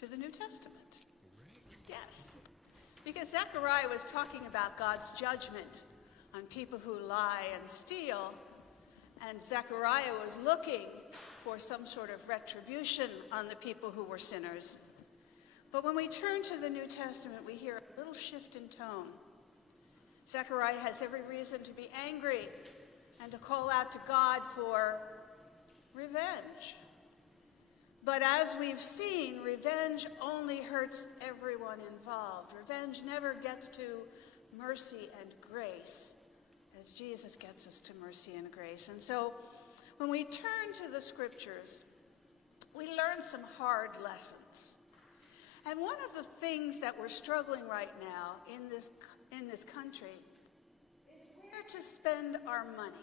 to the New Testament. Yes, because Zechariah was talking about God's judgment on people who lie and steal, and Zechariah was looking for some sort of retribution on the people who were sinners. But when we turn to the New Testament, we hear a little shift in tone. Zechariah has every reason to be angry and to call out to God for revenge. But as we've seen, revenge only hurts everyone involved. Revenge never gets to mercy and grace, as Jesus gets us to mercy and grace. And so when we turn to the scriptures, we learn some hard lessons. And one of the things that we're struggling right now in this country is where to spend our money.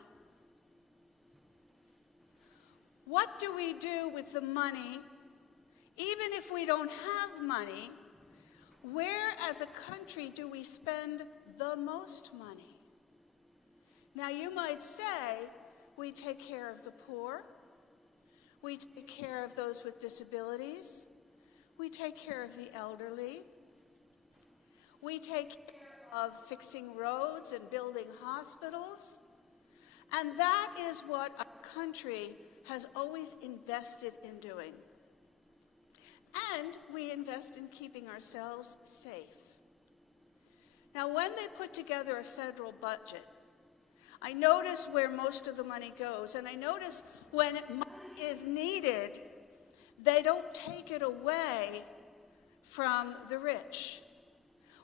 What do we do with the money, even if we don't have money? Where as a country do we spend the most money? Now you might say, we take care of the poor, we take care of those with disabilities, we take care of the elderly, we take care of fixing roads and building hospitals, and that is what our country has always invested in doing. And we invest in keeping ourselves safe. Now, when they put together a federal budget, I notice where most of the money goes, and I notice when money is needed, they don't take it away from the rich.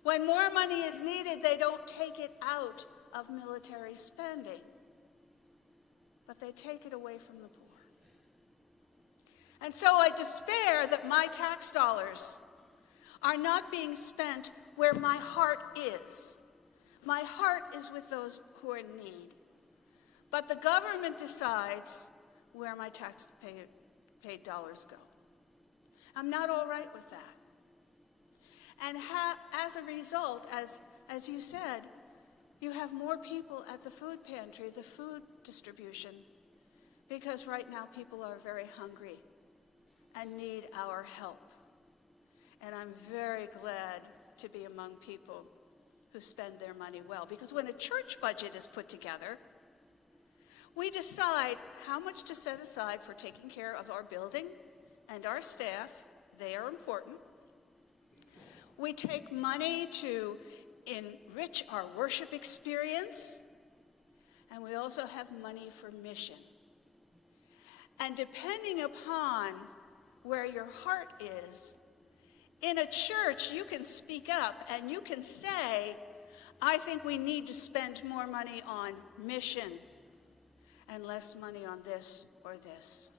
When more money is needed, they don't take it out of military spending, but they take it away from the poor. And so I despair that my tax dollars are not being spent where my heart is. My heart is with those who are in need. But the government decides where my tax-paid dollars go. I'm not all right with that. And as a result, as you said, you have more people at the food pantry, the food distribution, because right now people are very hungry and need our help. And I'm very glad to be among people who spend their money well. Because when a church budget is put together, we decide how much to set aside for taking care of our building and our staff. They are important. We take money to enrich our worship experience, and we also have money for mission. And depending upon where your heart is, in a church you can speak up and you can say, I think we need to spend more money on mission and less money on this or this.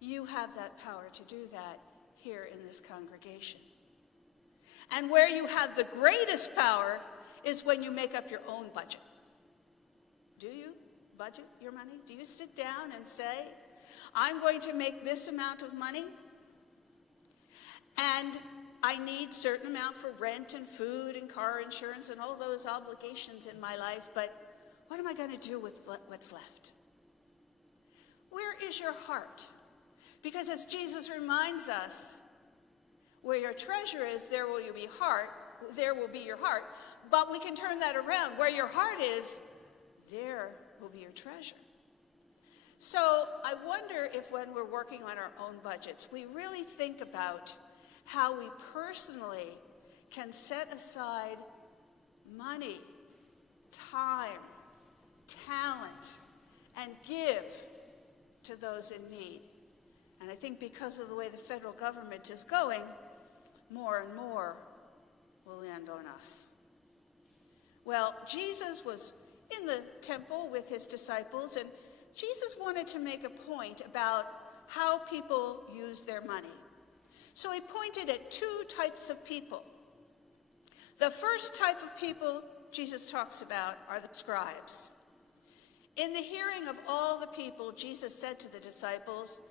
You have that power to do that here in this congregation. And where you have the greatest power is when you make up your own budget. Do you budget your money? Do you sit down and say, I'm going to make this amount of money, and I need a certain amount for rent and food and car insurance and all those obligations in my life, but what am I going to do with what's left? Where is your heart? Because as Jesus reminds us, where your treasure is, there will be your heart. But we can turn that around. Where your heart is, there will be your treasure. So I wonder if when we're working on our own budgets, we really think about how we personally can set aside money, time, talent, and give to those in need. And I think because of the way the federal government is going, more and more will land on us. Well, Jesus was in the temple with his disciples, and Jesus wanted to make a point about how people use their money. So he pointed at two types of people. The first type of people Jesus talks about are the scribes. In the hearing of all the people, Jesus said to the disciples,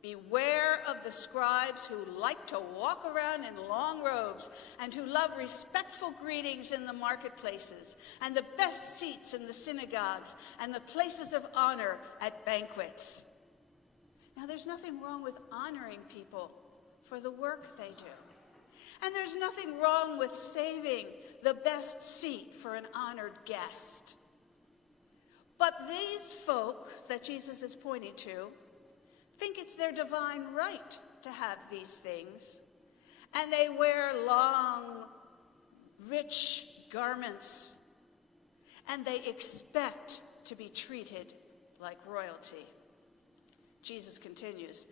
beware of the scribes who like to walk around in long robes and who love respectful greetings in the marketplaces and the best seats in the synagogues and the places of honor at banquets. Now, there's nothing wrong with honoring people for the work they do. And there's nothing wrong with saving the best seat for an honored guest. But these folk that Jesus is pointing to think it's their divine right to have these things. And they wear long, rich garments. And they expect to be treated like royalty. Jesus continues,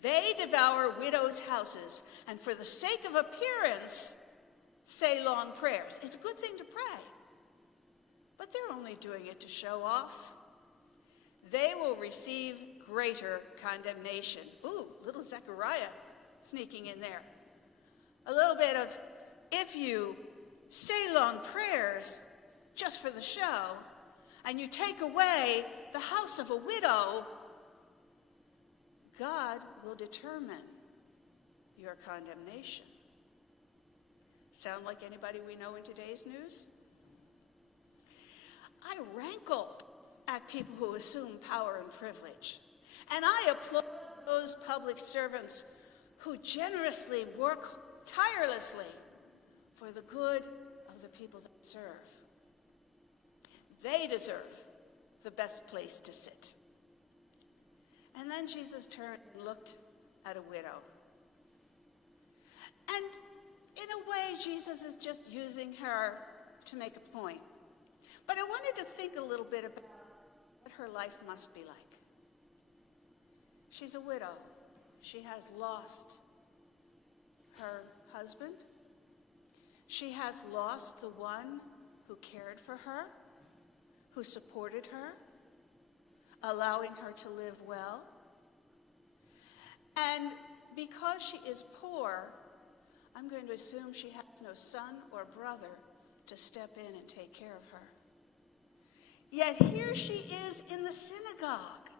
they devour widows' houses, and for the sake of appearance, say long prayers. It's a good thing to pray, but they're only doing it to show off. They will receive greater condemnation. Ooh, little Zechariah sneaking in there. A little bit of, if you say long prayers just for the show, and you take away the house of a widow, God will determine your condemnation. Sound like anybody we know in today's news? I rankle at people who assume power and privilege. And I applaud those public servants who generously work tirelessly for the good of the people they serve. They deserve the best place to sit. And then Jesus turned and looked at a widow. And in a way, Jesus is just using her to make a point. But I wanted to think a little bit about what her life must be like. She's a widow. She has lost her husband. She has lost the one who cared for her, who supported her, allowing her to live well. And because she is poor, I'm going to assume she has no son or brother to step in and take care of her. Yet here she is in the synagogue.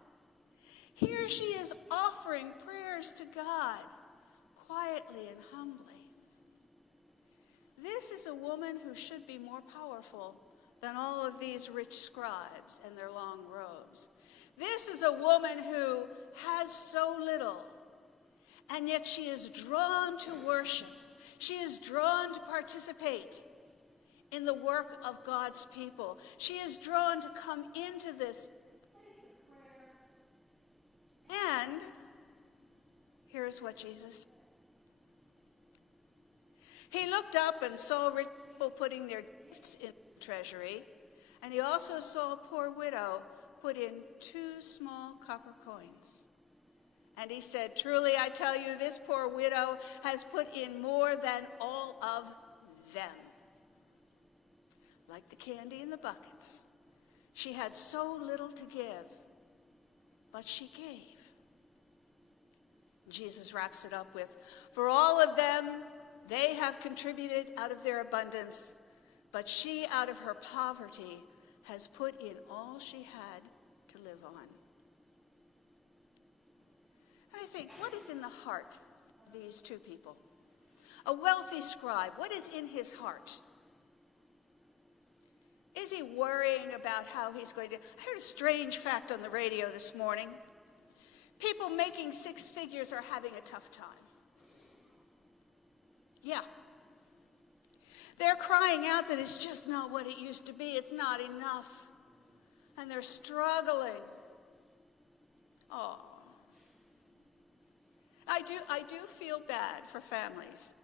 Here she is offering prayers to God, quietly and humbly. This is a woman who should be more powerful than all of these rich scribes and their long robes. This is a woman who has so little, and yet she is drawn to worship. She is drawn to participate in the work of God's people. She is drawn to come into this prayer. And here's what Jesus said. He looked up and saw rich people putting their gifts in the treasury, and he also saw a poor widow put in 2 small copper coins. And he said, truly, I tell you, this poor widow has put in more than all of them. Like the candy in the buckets. She had so little to give, but she gave. Jesus wraps it up with, for all of them, they have contributed out of their abundance, but she out of her poverty has put in all she had to live on. And I think, what is in the heart of these 2 people? A wealthy scribe, what is in his heart? Is he worrying about how he's going to... I heard a strange fact on the radio this morning. People making 6 figures are having a tough time. Yeah. They're crying out that it's just not what it used to be. It's not enough. And they're struggling. Oh. I do feel bad for families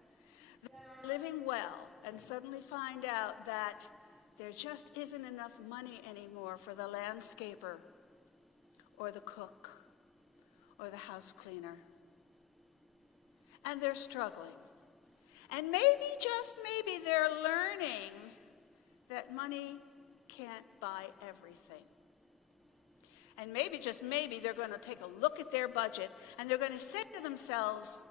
that are living well and suddenly find out that there just isn't enough money anymore for the landscaper or the cook or the house cleaner. And they're struggling. And maybe, just maybe, they're learning that money can't buy everything. And maybe, just maybe, they're going to take a look at their budget and they're going to say to themselves,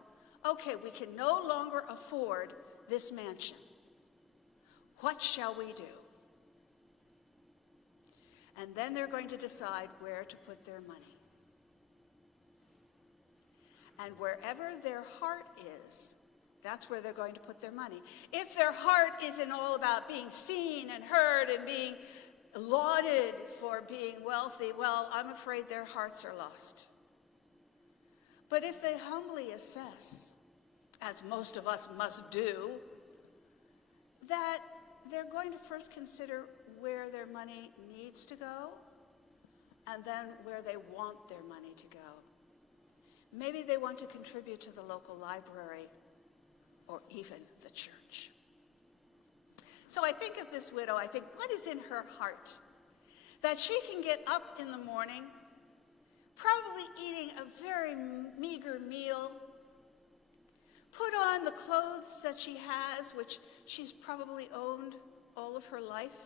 okay, we can no longer afford this mansion. What shall we do? And then they're going to decide where to put their money. And wherever their heart is, that's where they're going to put their money. If their heart isn't all about being seen and heard and being lauded for being wealthy, well, I'm afraid their hearts are lost. But if they humbly assess as most of us must do, that they're going to first consider where their money needs to go and then where they want their money to go. Maybe they want to contribute to the local library or even the church. So I think of this widow, I think, what is in her heart? That she can get up in the morning, probably eating a very meager meal, put on the clothes that she has, which she's probably owned all of her life,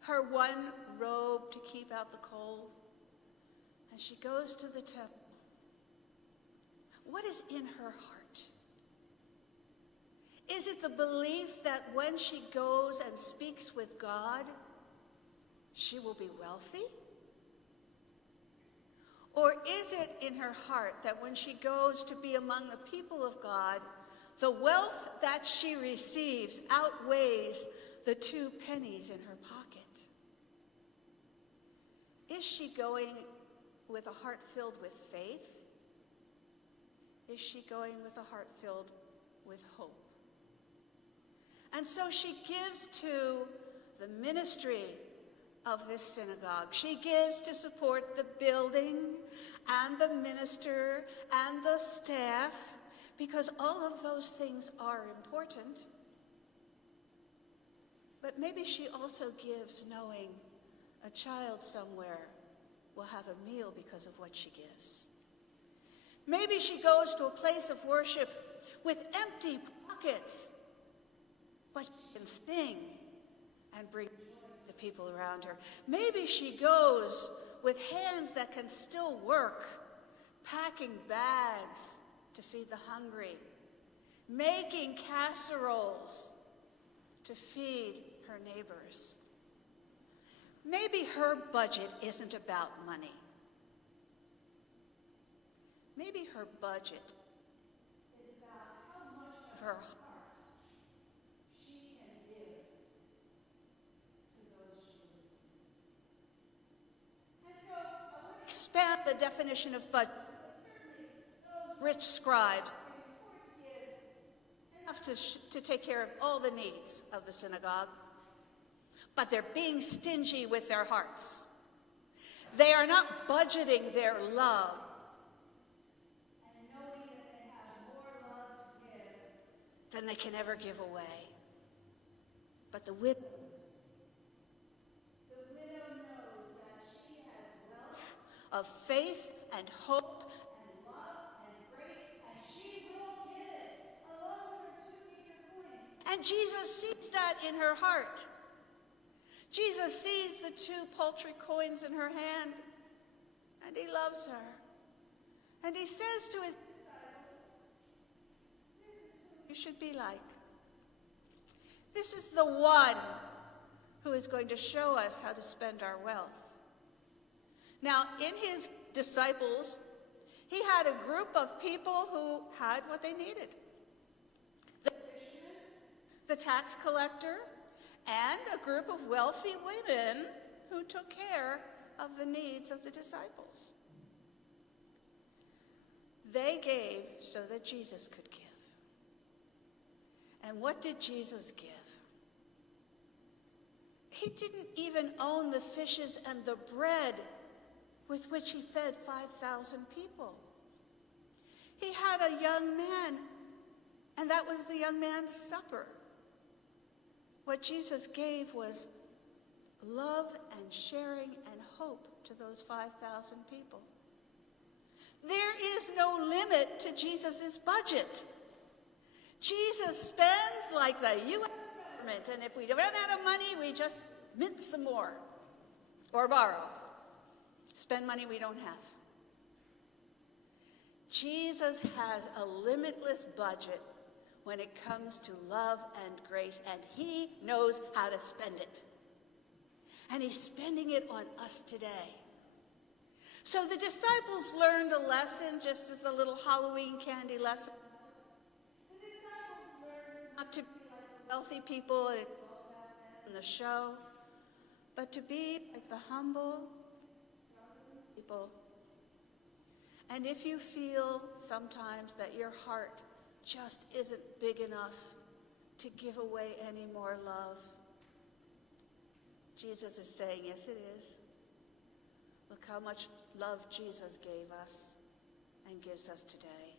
her one robe to keep out the cold, and she goes to the temple. What is in her heart? Is it the belief that when she goes and speaks with God, she will be wealthy? Or is it in her heart that when she goes to be among the people of God, the wealth that she receives outweighs the 2 pennies in her pocket? Is she going with a heart filled with faith? Is she going with a heart filled with hope? And so she gives to the ministry of this synagogue. She gives to support the building and the minister and the staff, because all of those things are important. But maybe she also gives knowing a child somewhere will have a meal because of what she gives. Maybe she goes to a place of worship with empty pockets, but she can sing and bring the people around her. Maybe she goes with hands that can still work, packing bags to feed the hungry, making casseroles to feed her neighbors. Maybe her budget isn't about money. Maybe her budget is about how much of her heart she can give to those she needs. And so I want to expand the definition of budget. Certainly, those rich scribes enough to take care of all the needs of the synagogue, but they're being stingy with their hearts. They are not budgeting their love. Than they can ever give away. But the widow knows that she has wealth of faith and hope and love and grace, and she will give it along with her 2 meager coins. And Jesus sees that in her heart. Jesus sees the 2 paltry coins in her hand, and he loves her. And he says to his you should be like. This is the one who is going to show us how to spend our wealth. Now, in his disciples, he had a group of people who had what they needed. The fisherman, the tax collector, and a group of wealthy women who took care of the needs of the disciples. They gave so that Jesus could give. And what did Jesus give? He didn't even own the fishes and the bread with which he fed 5,000 people. He had a young man, and that was the young man's supper. What Jesus gave was love and sharing and hope to those 5,000 people. There is no limit to Jesus' budget. Jesus spends like the U.S. government, and if we run out of money, we just mint some more or borrow. Spend money we don't have. Jesus has a limitless budget when it comes to love and grace, and he knows how to spend it. And he's spending it on us today. So the disciples learned a lesson, just as the little Halloween candy lesson. Not to be like wealthy people in the show, but to be like the humble people. And if you feel sometimes that your heart just isn't big enough to give away any more love. Jesus is saying, yes, it is. Look how much love Jesus gave us and gives us today.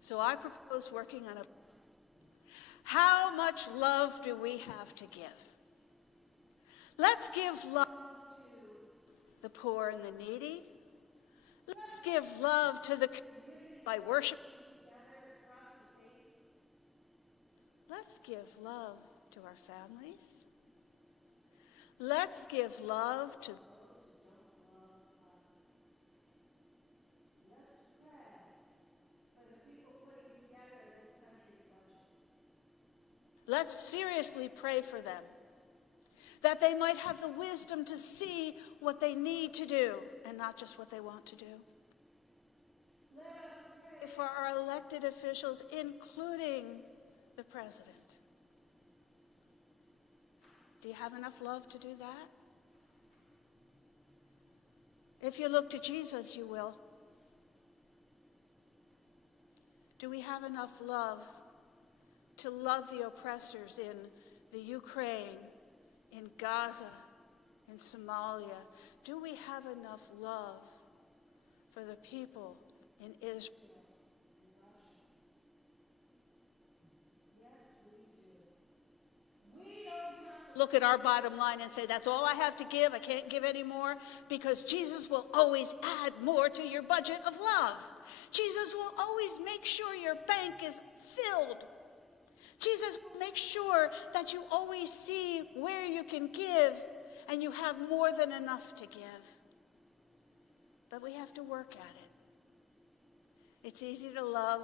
So I propose working on how much love do we have to give? Let's give love to the poor and the needy. Let's give love to the community by worshiping together across the faith. Let's give love to our families. Let's give love to those who don't love us. Let's pray for the people putting together this country's budget. Let's seriously pray for them, that they might have the wisdom to see what they need to do and not just what they want to do. Let us pray for our elected officials, including the president. Do you have enough love to do that? If you look to Jesus, you will. Do we have enough love to love the oppressors in the Ukraine, in Gaza, in Somalia? Do we have enough love for the people in Israel? Yes, we do. We don't look at our bottom line and say, that's all I have to give, I can't give any more, because Jesus will always add more to your budget of love. Jesus will always make sure your bank is filled. Jesus will make sure that you always see where you can give and you have more than enough to give. But we have to work at it. It's easy to love.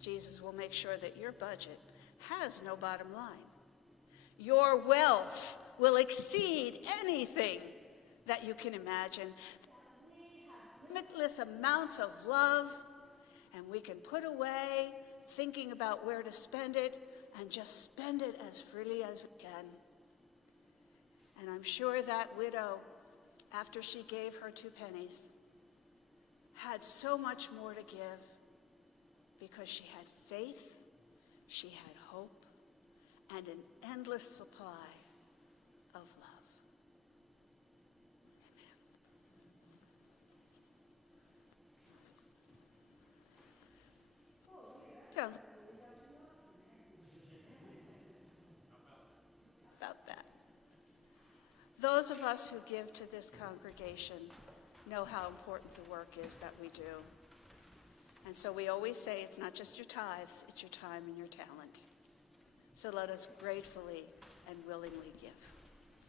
Jesus will make sure that your budget has no bottom line. Your wealth will exceed anything that you can imagine. We have limitless amounts of love, and we can put away thinking about where to spend it and just spend it as freely as we can. And I'm sure that widow, after she gave her 2 pennies, had so much more to give because she had faith, she had hope, and an endless supply of love. Sounds about that. Those of us who give to this congregation know how important the work is that we do. And so we always say it's not just your tithes, it's your time and your talent. So let us gratefully and willingly give.